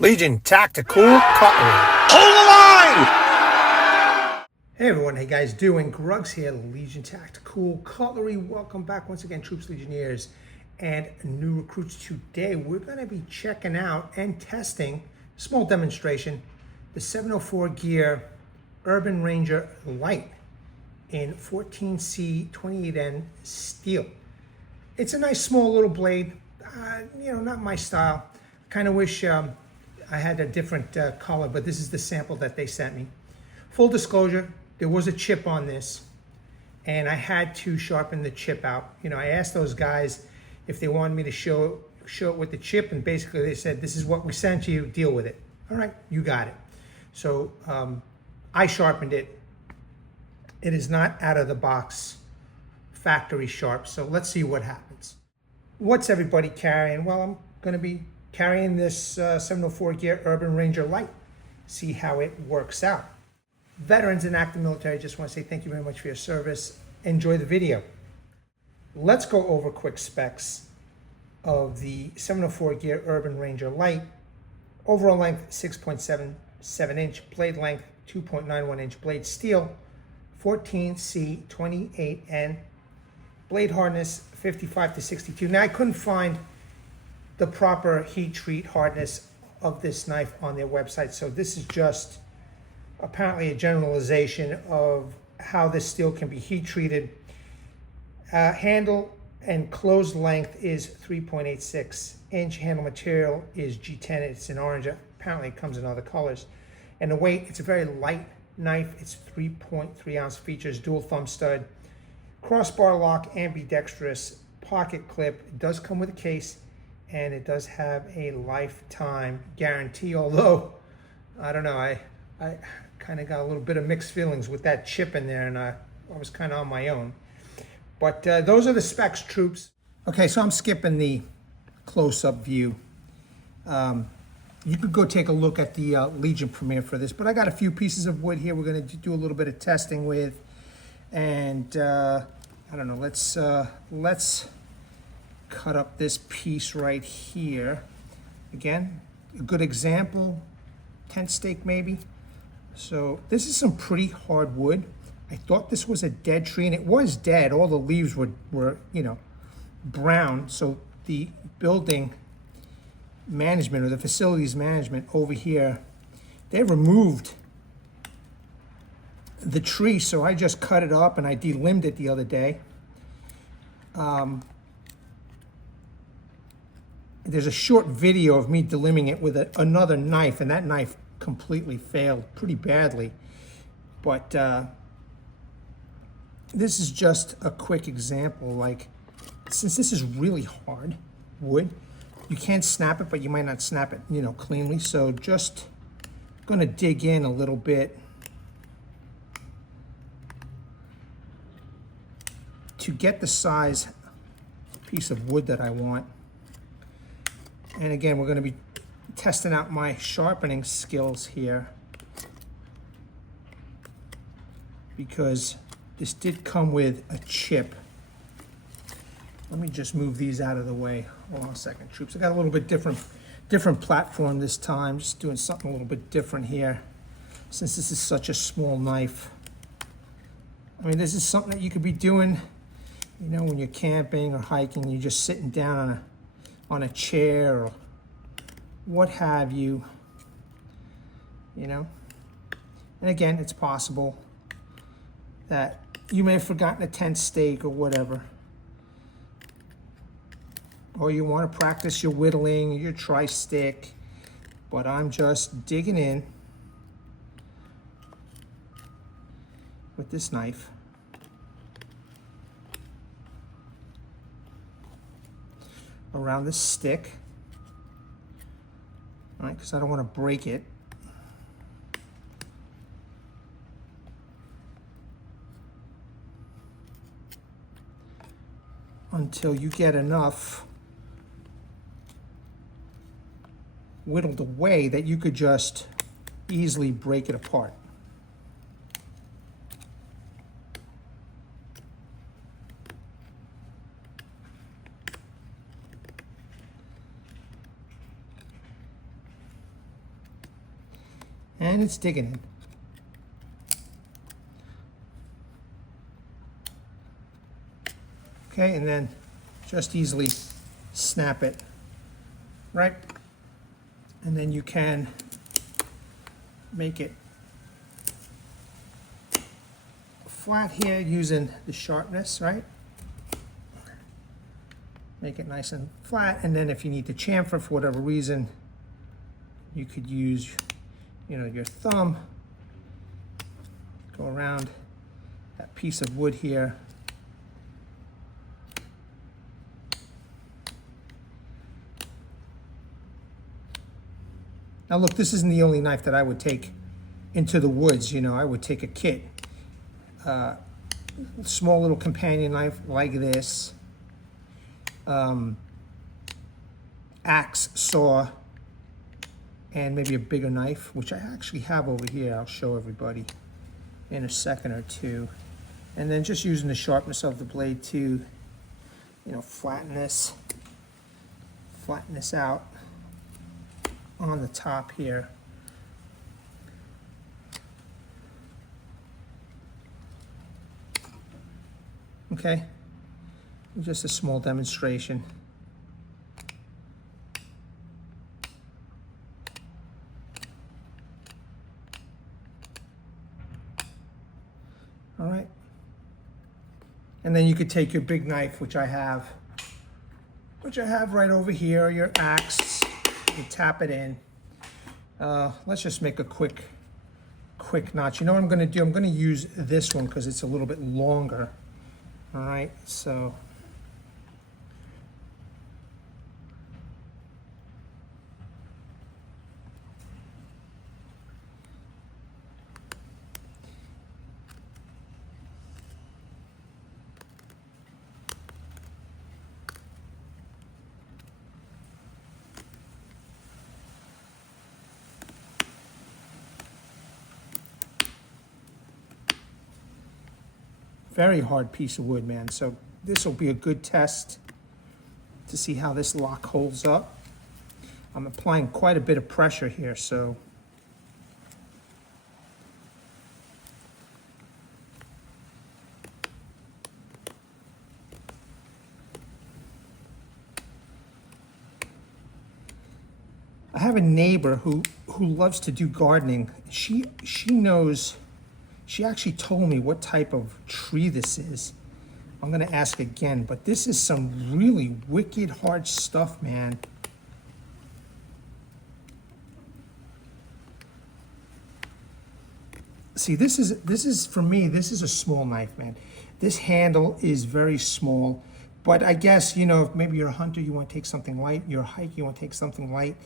Legion Tactical Cutlery. Hold the line! Hey everyone, hey guys, doing Grugs here, Legion Tactical Cutlery. Welcome back once again, troops, legionnaires, and new recruits. Today we're going to be checking out and testing, small demonstration, the 704 gear Urban Ranger Lite in 14C 28N steel. It's a nice small little blade, not my style. Kind of wish I had a different color, but this is the sample that they sent me. Full disclosure, there was a chip on this and I had to sharpen the chip out. I asked those guys if they wanted me to show it with the chip, and basically they said, this is what we sent you, deal with it. All right, you got it. So I sharpened it. It is not out of the box factory sharp, so let's see what happens. What's everybody carrying? Well, I'm going to be carrying this 704 gear Urban Ranger Lite. See how it works out. Veterans and active military, just want to say thank you very much for your service. Enjoy the video. Let's go over quick specs of the 704 gear Urban Ranger Lite. Overall length 6.77 inch, blade length 2.91 inch blade steel, 14C 28N, blade hardness 55 to 62. Now I couldn't find the proper heat treat hardness of this knife on their website, so this is just apparently a generalization of how this steel can be heat treated. Handle and closed length is 3.86 inch. Handle material is G10. It's in orange. Apparently it comes in other colors. And the weight, it's a very light knife. It's 3.3 ounce, features dual thumb stud, crossbar lock, ambidextrous, pocket clip. It does come with a case, and it does have a lifetime guarantee, although I don't know, I kind of got a little bit of mixed feelings with that chip in there, and I was kind of on my own. But those are the specs, troops. Okay, so I'm skipping the close-up view. You could go take a look at the Legion Premiere for this, but I got a few pieces of wood here we're going to do a little bit of testing with. And I don't know, let's cut up this piece right here. Again, a good example, tent stake maybe. So this is some pretty hard wood. I thought this was a dead tree, and it was dead. All the leaves were brown. So the building management, or the facilities management over here, they removed the tree. So I just cut it up and I delimbed it the other day. There's a short video of me delimbing it with another knife, and that knife completely failed pretty badly. But this is just a quick example. Like, since this is really hard wood, you can't snap it, but you might not snap it, cleanly. So just gonna dig in a little bit to get the size piece of wood that I want. And again, we're gonna be testing out my sharpening skills here, because this did come with a chip. Let me just move these out of the way. Hold on a second, troops. I got a little bit different platform this time. Just doing something a little bit different here, since this is such a small knife. I mean, this is something that you could be doing, when you're camping or hiking. You're just sitting down on a chair or what have you, And again, it's possible that you may have forgotten a tent stake or whatever. Or you want to practice your whittling, your tri-stick. But I'm just digging in with this knife. Around this stick. All right, because I don't want to break it. Until you get enough whittled away that you could just easily break it apart. And it's digging in. Okay, and then just easily snap it, right? And then you can make it flat here using the sharpness, right? Make it nice and flat, and then if you need to chamfer for whatever reason, you could use, your thumb, go around that piece of wood here. Now look, this isn't the only knife that I would take into the woods, I would take a kit. Small little companion knife like this. Axe, saw, and maybe a bigger knife, which I actually have over here. I'll show everybody in a second or two. And then just using the sharpness of the blade to, flatten this out on the top here. Okay, just a small demonstration. All right, and then you could take your big knife, which I have right over here, your axe. You tap it in. Let's just make a quick notch. You know what I'm going to do? I'm going to use this one because it's a little bit longer. All right, so very hard piece of wood, man. So this will be a good test to see how this lock holds up. I'm applying quite a bit of pressure here, so I have a neighbor who loves to do gardening. She knows. She actually told me what type of tree this is. I'm gonna ask again, but this is some really wicked hard stuff, man. See, this is for me, this is a small knife, man. This handle is very small, but I guess, if maybe you're a hunter, you want to take something light, you're a hiker, you want to take something light,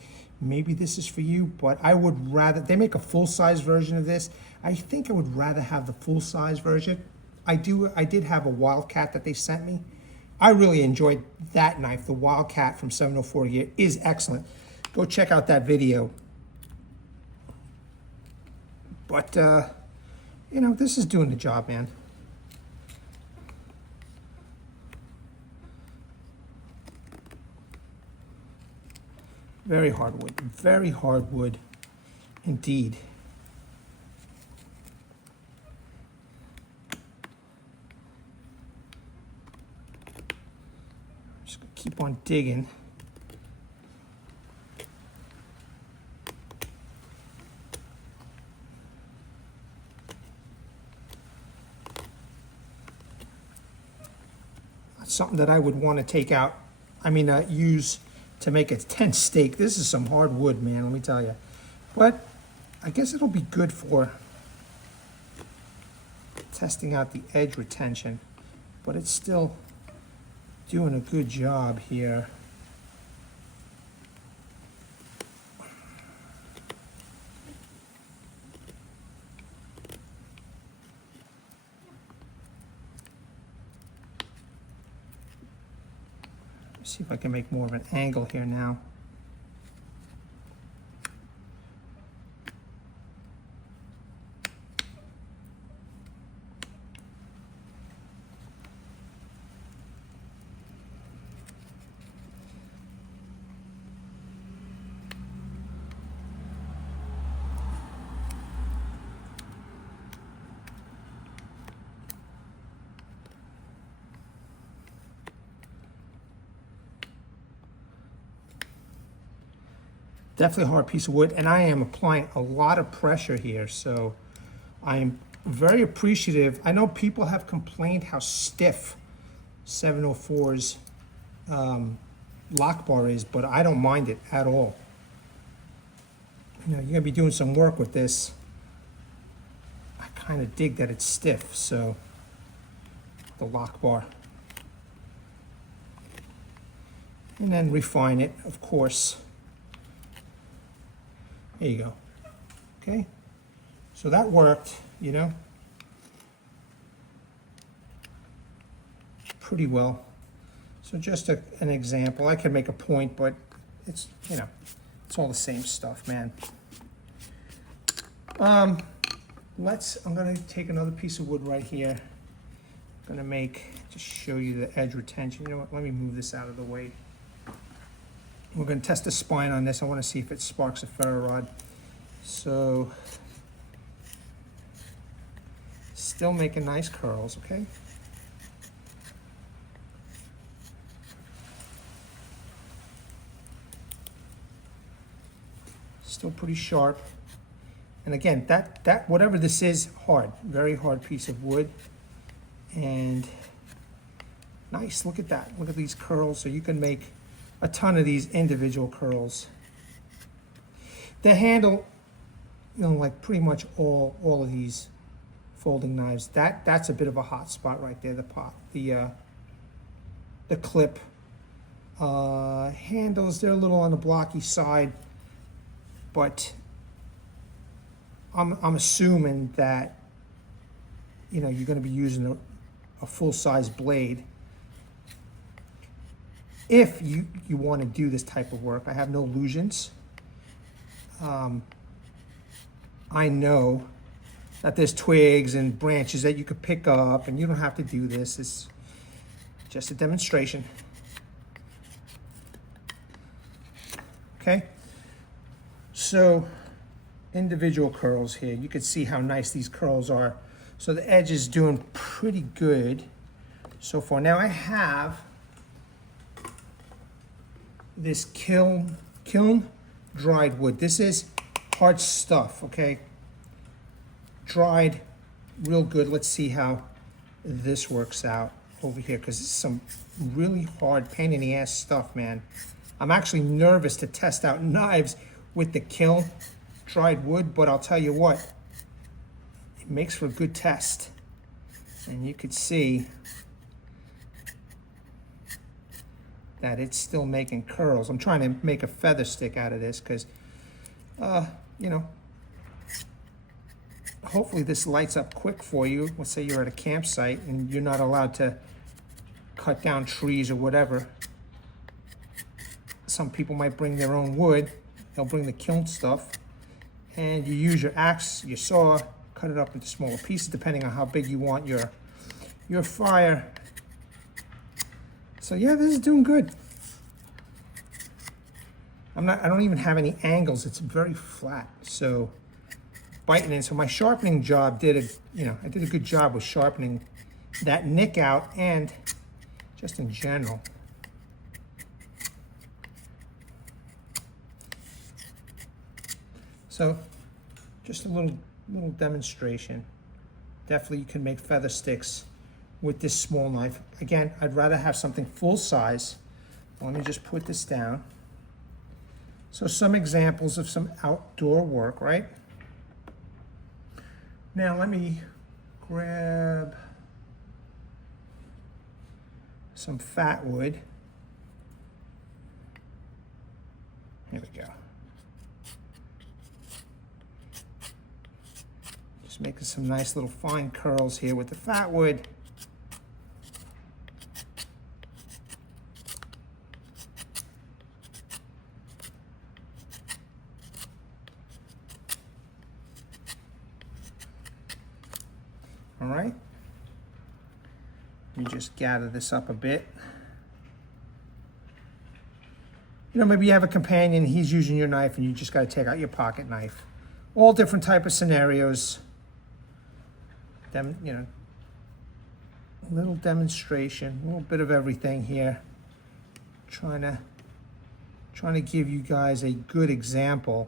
maybe this is for you, but I would rather, they make a full-size version of this. I think I would rather have the full-size version. I did have a Wildcat that they sent me. I really enjoyed that knife. The Wildcat from 704 here is excellent. Go check out that video. But, this is doing the job, man. Very hard wood indeed. Just gonna keep on digging. That's something that I would want to take out. Use to make a tent stake. This is some hard wood, man, let me tell you. But I guess it'll be good for testing out the edge retention, but it's still doing a good job here. See if I can make more of an angle here now. Definitely a hard piece of wood, and I am applying a lot of pressure here, so I'm very appreciative. I know people have complained how stiff 704's lock bar is, but I don't mind it at all. You know, you're gonna be doing some work with this. I kind of dig that it's stiff, so the lock bar. And then refine it, of course. There you go. Okay, so that worked, you know, pretty well. So just an example. I could make a point, but it's, you know, it's all the same stuff, man. I'm gonna take another piece of wood right here. I'm gonna just show you the edge retention. You know what, let me move this out of the way. We're gonna test the spine on this. I wanna see if it sparks a ferro rod. So, still making nice curls, okay? Still pretty sharp. And again, that whatever this is, hard, very hard piece of wood. And nice, look at that. Look at these curls. So you can make a ton of these individual curls. The handle, you know, like pretty much all of these folding knives, that's a bit of a hot spot right there. The clip handles, they're a little on the blocky side, but I'm assuming that, you know, you're going to be using a full-size blade if you want to do this type of work. I have no illusions. I know that there's twigs and branches that you could pick up, and you don't have to do this. It's just a demonstration. Okay, so individual curls here. You can see how nice these curls are. So the edge is doing pretty good so far. Now I have this kiln dried wood. This is hard stuff, okay? Dried real good. Let's see how this works out over here, because it's some really hard, pain in the ass stuff, man. I'm actually nervous to test out knives with the kiln dried wood, but I'll tell you what, it makes for a good test. And you could see that it's still making curls. I'm trying to make a feather stick out of this because, you know, hopefully this lights up quick for you. Let's say you're at a campsite and you're not allowed to cut down trees or whatever. Some people might bring their own wood. They'll bring the kiln stuff, and you use your axe, your saw, cut it up into smaller pieces depending on how big you want your fire. So yeah, this is doing good. I don't even have any angles. It's very flat. So biting in. So my sharpening job I did a good job with sharpening that nick out and just in general. So just a little demonstration. Definitely you can make feather sticks with this small knife. Again, I'd rather have something full size. Let me just put this down. So some examples of some outdoor work, right? Now let me grab some fat wood. Here we go. Just making some nice little fine curls here with the fat wood. All right. You just gather this up a bit. You know, maybe you have a companion, he's using your knife, and you just got to take out your pocket knife. All different type of scenarios. You know, a little demonstration, a little bit of everything here. Trying to Trying to give you guys a good example.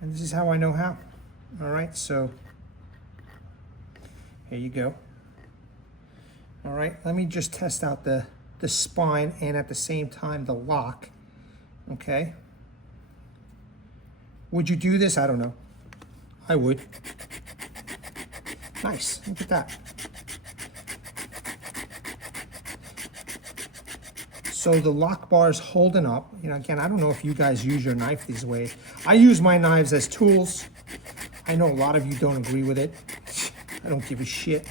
And this is how I know how. All right, so here you go. All right, let me just test out the spine and at the same time the lock. Okay. Would you do this? I don't know. I would. Nice, look at that. So the lock bar is holding up. You know, again, I don't know if you guys use your knife these ways. I use my knives as tools. I know a lot of you don't agree with it. I don't give a shit.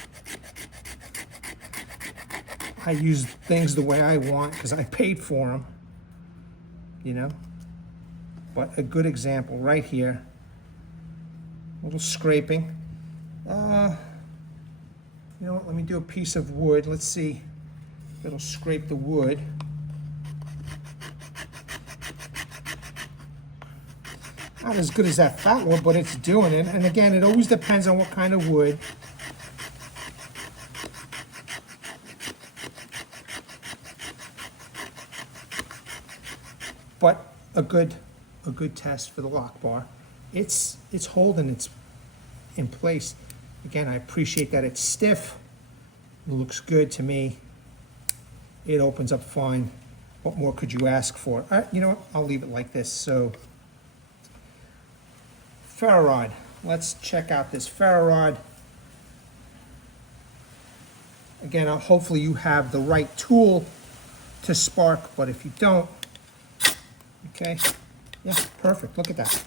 I use things the way I want because I paid for them, you know? But a good example right here. A little scraping. You know what, let me do a piece of wood. Let's see if it'll scrape the wood. Not as good as that fat wood, but it's doing it. And again, it always depends on what kind of wood. But a good test for the lock bar. It's holding, it's in place. Again, I appreciate that it's stiff. It looks good to me. It opens up fine. What more could you ask for? You know what? I'll leave it like this. So, ferro rod. Let's check out this ferro rod. Again, hopefully you have the right tool to spark, but if you don't, okay, yeah, perfect. Look at that.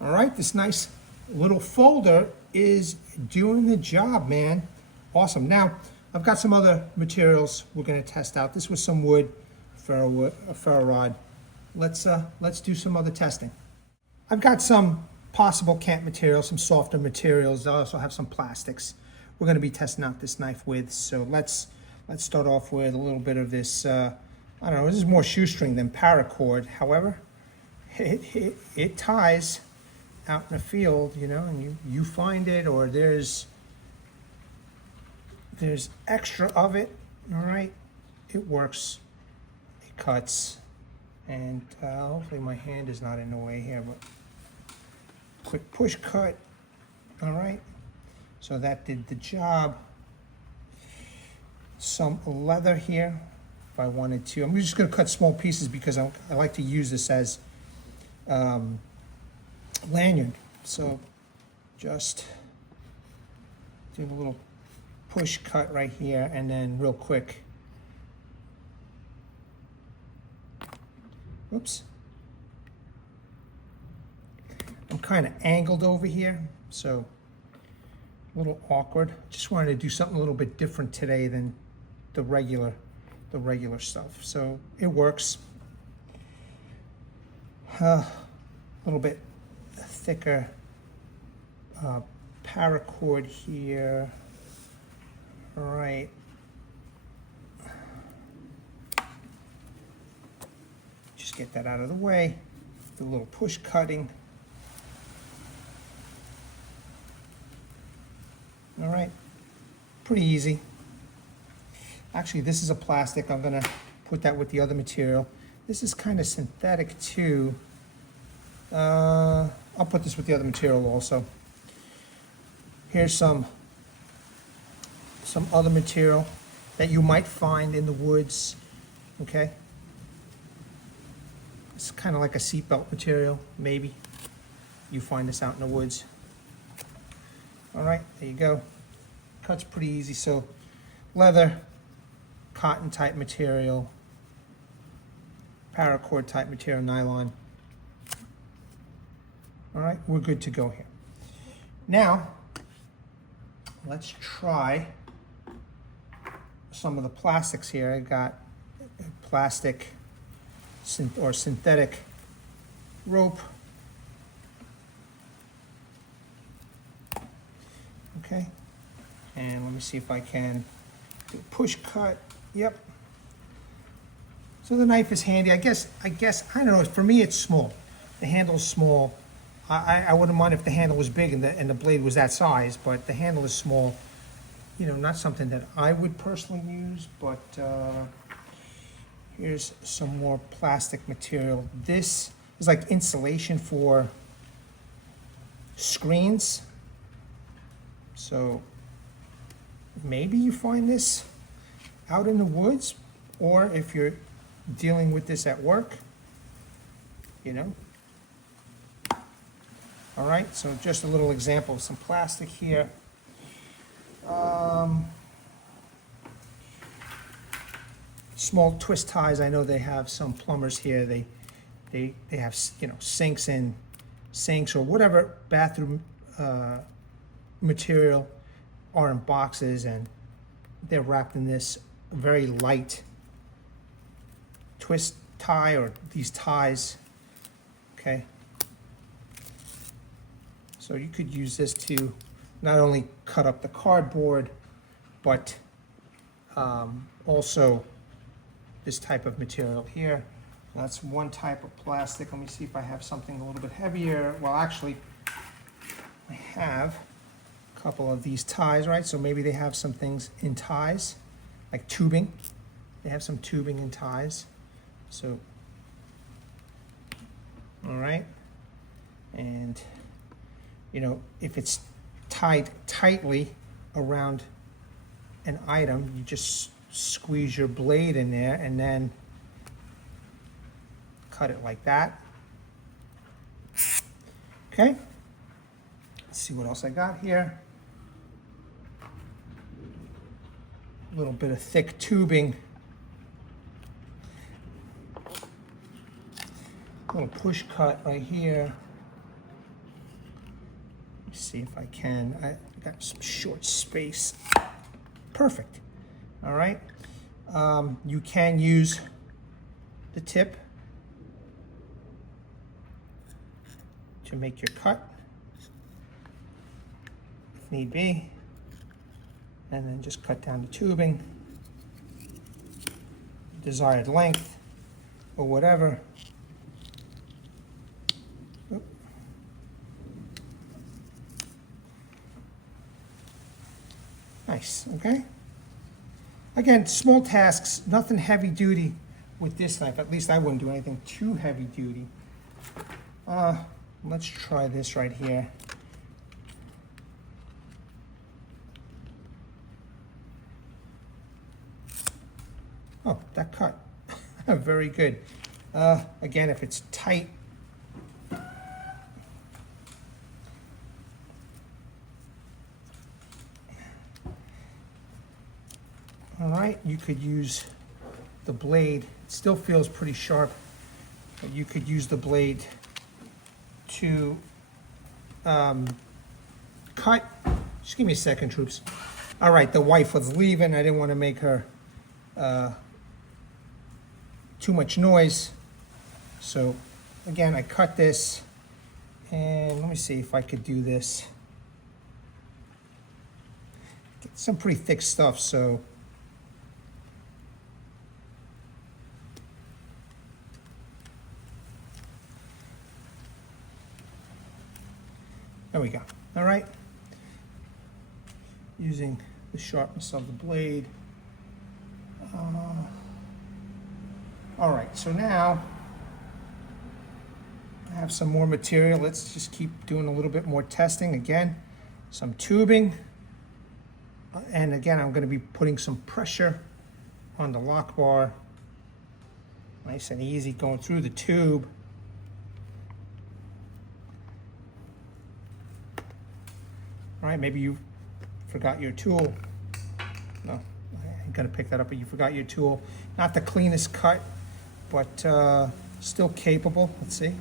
All right, this nice little folder is doing the job, man. Awesome. Now, I've got some other materials we're going to test out. This was some wood, ferro rod. Let's do some other testing. I've got some possible camp materials, some softer materials. I also have some plastics we're going to be testing out this knife with. So let's start off with a little bit of this. I don't know. This is more shoestring than paracord. However, it ties out in the field, you know, and you find it, or there's extra of it. All right, it works. It cuts, and hopefully my hand is not in the way here, but quick push cut. All right, so that did the job. Some leather here if I wanted to. I'm just going to cut small pieces because I like to use this as lanyard. So just do a little push cut right here, and then real quick. Whoops. I'm kind of angled over here, so a little awkward. Just wanted to do something a little bit different today than the regular stuff. So it works. A little bit thicker paracord here. All right. Just get that out of the way. Do a little push cutting. All right, pretty easy. Actually, this is a plastic. I'm gonna put that with the other material. This is kind of synthetic too. I'll put this with the other material also. Here's some other material that you might find in the woods, okay? It's kind of like a seatbelt material, maybe. You find this out in the woods. All right, there you go. Cuts pretty easy. So leather, cotton type material, paracord type material, nylon. All right, we're good to go here. Now, let's try some of the plastics here. I got plastic or synthetic rope. Okay, and let me see if I can do a push cut. Yep. So the knife is handy. I guess I don't know. For me, it's small. The handle's small. I wouldn't mind if the handle was big and the blade was that size, but the handle is small. You know, not something that I would personally use. But Here's some more plastic material. This is like insulation for screens. So maybe you find this out in the woods, or if you're dealing with this at work, you know. All right, so just a little example of some plastic here. Small twist ties. I know they have some plumbers here. They have, you know, sinks or whatever bathroom material are in boxes, and they're wrapped in this very light twist tie, or these ties. Okay. So you could use this to not only cut up the cardboard, but also this type of material here. That's one type of plastic. Let me see if I have something a little bit heavier. Well, actually, I have a couple of these ties, right? So maybe they have some things in ties, like tubing. They have some tubing in ties. So, all right. And, you know, if it's tied tightly around an item, you just squeeze your blade in there and then cut it like that. Okay, let's see what else I got here. A little bit of thick tubing, a little push cut right here. Let me see if I can. I got some short space. Perfect. All right, you can use the tip to make your cut if need be, and then just cut down the tubing, desired length or whatever. Oop. Nice, okay. Again, small tasks, nothing heavy duty with this knife. At least I wouldn't do anything too heavy duty. Let's try this right here. Oh, that cut. Very good. Again, if it's tight, all right, you could use the blade. It still feels pretty sharp, but you could use the blade to cut. Just give me a second, troops. All right, the wife was leaving. I didn't want to make her too much noise. So again, I cut this, and let me see if I could do this. Get some pretty thick stuff, so there we go. All right. Using the sharpness of the blade. All right, so now I have some more material. Let's just keep doing a little bit more testing. Again, some tubing. And again, I'm going to be putting some pressure on the lock bar. Nice and easy going through the tube. All right, maybe you forgot your tool. No, I ain't gonna pick that up, but you forgot your tool. Not the cleanest cut, but still capable. Let's see.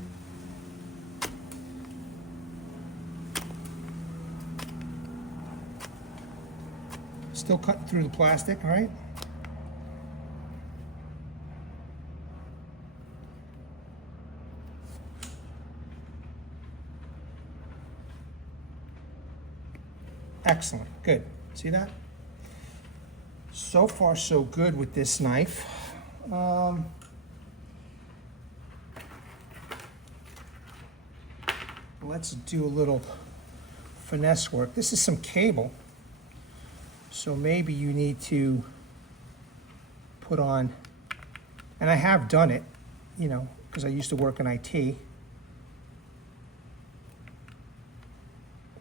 Still cutting through the plastic, all right? Excellent, good. See that? So far, so good with this knife. Let's do a little finesse work. This is some cable, so maybe you need to put on And I have done it, you know, because I used to work in IT.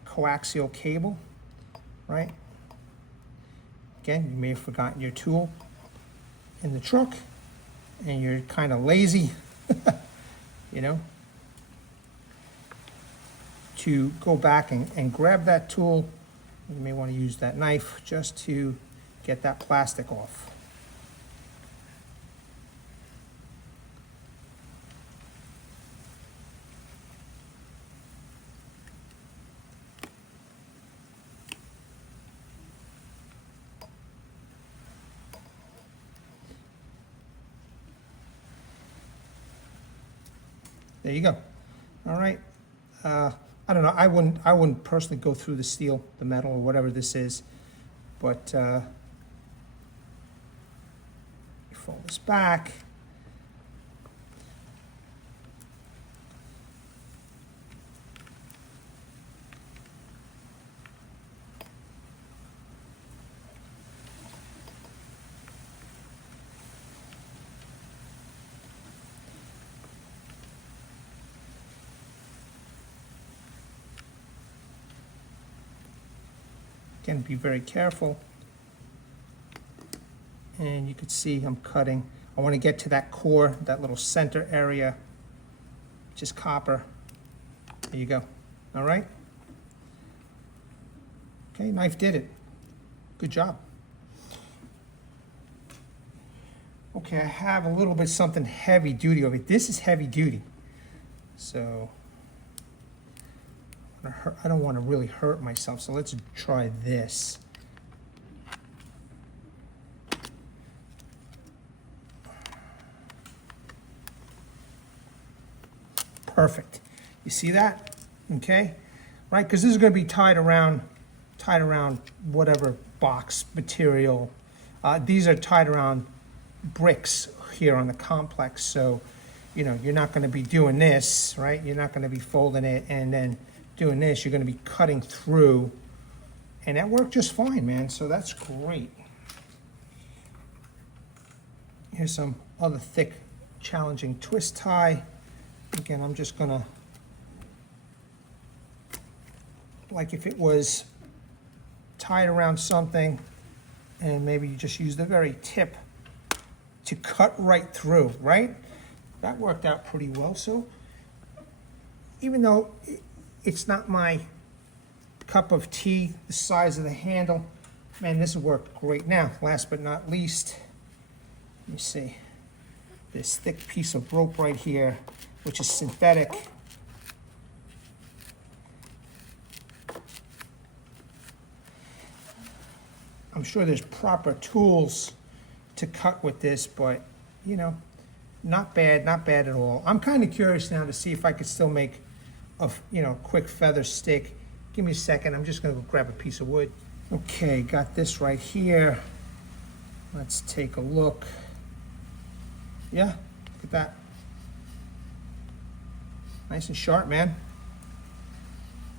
Coaxial cable, right? Again, you may have forgotten your tool in the truck and you're kind of lazy, you know, to go back and grab that tool. You may want to use that knife just to get that plastic off. There you go. All right. I don't know. I wouldn't personally go through the steel, the metal, or whatever this is, but fold this back. Again, be very careful. And you can see I'm cutting. I want to get to that core, that little center area, which is copper. There you go. All right. Okay, knife did it. Good job. Okay, I have a little bit something heavy duty over here. This is heavy duty. So I don't want to really hurt myself, so let's try this. Perfect. You see that? Okay, right? Because this is going to be tied around whatever box material. These are tied around bricks here on the complex, so you know you're not going to be doing this, right? You're not going to be folding it and then doing this. You're going to be cutting through, and that worked just fine, man. So that's great. Here's some other thick, challenging twist tie. Again, I'm just gonna, like if it was tied around something, and maybe you just use the very tip to cut right through, right? That worked out pretty well. So even though it's not my cup of tea, the size of the handle, man, this worked great. Now, last but not least, let me see, this thick piece of rope right here, which is synthetic. I'm sure there's proper tools to cut with this, but you know, not bad at all. I'm kind of curious now to see if I could still make a, you know, quick feather stick. Give me a second. I'm just going to go grab a piece of wood. Okay, got this right here. Let's take a look. Yeah, look at that. Nice and sharp, man.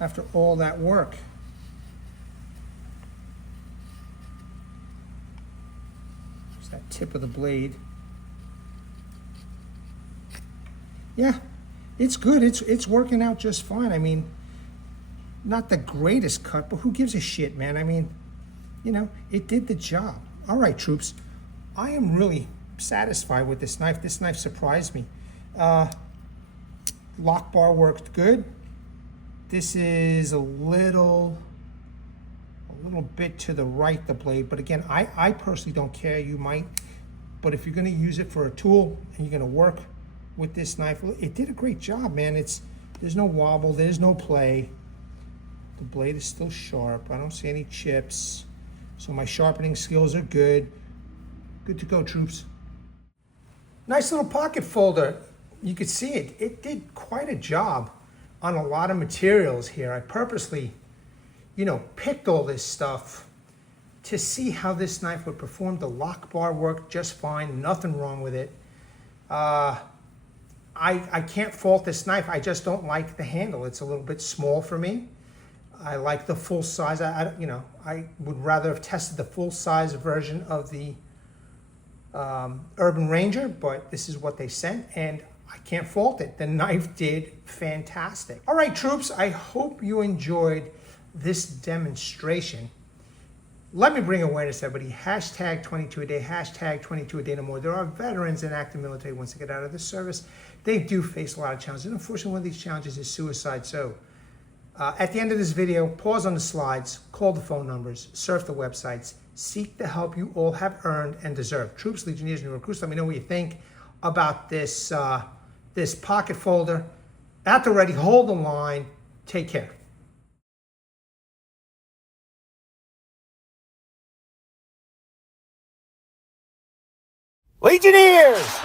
After all that work. Just that tip of the blade. Yeah. It's good. It's working out just fine. I mean, not the greatest cut, but who gives a shit, man? I mean, you know, it did the job. All right, troops. I am really satisfied with this knife. This knife surprised me. Lock bar worked good. This is a little bit to the right, the blade, but again, I personally don't care. You might, but if you're going to use it for a tool and you're going to work with this knife, it did a great job, man. There's no wobble, there's no play. The blade is still sharp. I don't see any chips. So my sharpening skills are good. Good to go, troops. Nice little pocket folder. You could see it. It did quite a job on a lot of materials here. I purposely, you know, picked all this stuff to see how this knife would perform. The lock bar worked just fine. Nothing wrong with it. I can't fault this knife. I just don't like the handle. It's a little bit small for me. I like the full size. I would rather have tested the full size version of the Urban Ranger, but this is what they sent, and I can't fault it. The knife did fantastic. All right, troops, I hope you enjoyed this demonstration. Let me bring awareness to everybody. Hashtag 22 a day, hashtag 22 a day no more. There are veterans and active military once they get out of the service. They do face a lot of challenges. And unfortunately, one of these challenges is suicide. So at the end of this video, pause on the slides, call the phone numbers, surf the websites, seek the help you all have earned and deserve. Troops, Legionnaires, new recruits, let me know what you think about this, this pocket folder. At the ready, hold the line. Take care. Legionnaires!